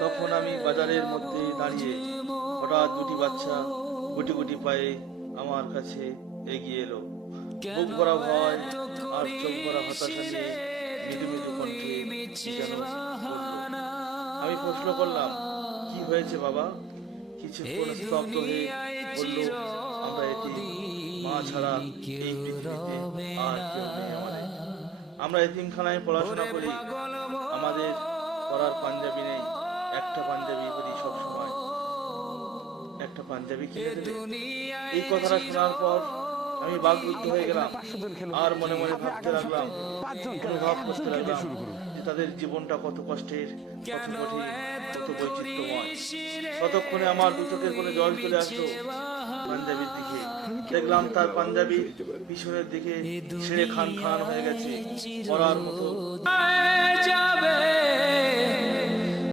তখন আমি বাজারের মধ্যে দাঁড়িয়ে হঠাৎ দুটি বাচ্চা গুটি গুটি পায়ে আমার কাছে এগিয়ে এলো। বুক ভরা ভয় আর চোখ ভরা হতাশা নিয়ে মৃদু মৃদু কণ্ঠে কি যেন বলল। আমি প্রশ্ন করলাম, কি হয়েছে বাবা? কিছুক্ষণ স্তব্ধ হয়ে বলল, আমরা এটি, মা ছাড়া এই পৃথিবীতে আর কেউ নেই আমাদের। আমরা এতিমখানায় পড়াশোনা করি, আমাদের পরার পাঞ্জাবি নেই। একটা পাঞ্জাবি পরি সব সময়, একটা পাঞ্জাবি কিনে দেবে? এই কথাটা শোনার পর আমি বাকরুদ্ধ হয়ে গেলাম আর মনে মনে ভাবতে লাগলাম, অনুভব করতে লাগলাম যে তাদের জীবনটা কত কষ্টের, কত কঠিন, কত বৈচিত্র্যময়। ততক্ষণে আমার দু চোখের কোণে জল চলে আসলো পাঞ্জাবির দিকে। দেখলাম তার পাঞ্জাবি পিছনের দিকে ছেড়ে খান খান হয়ে গেছে, পরার মতো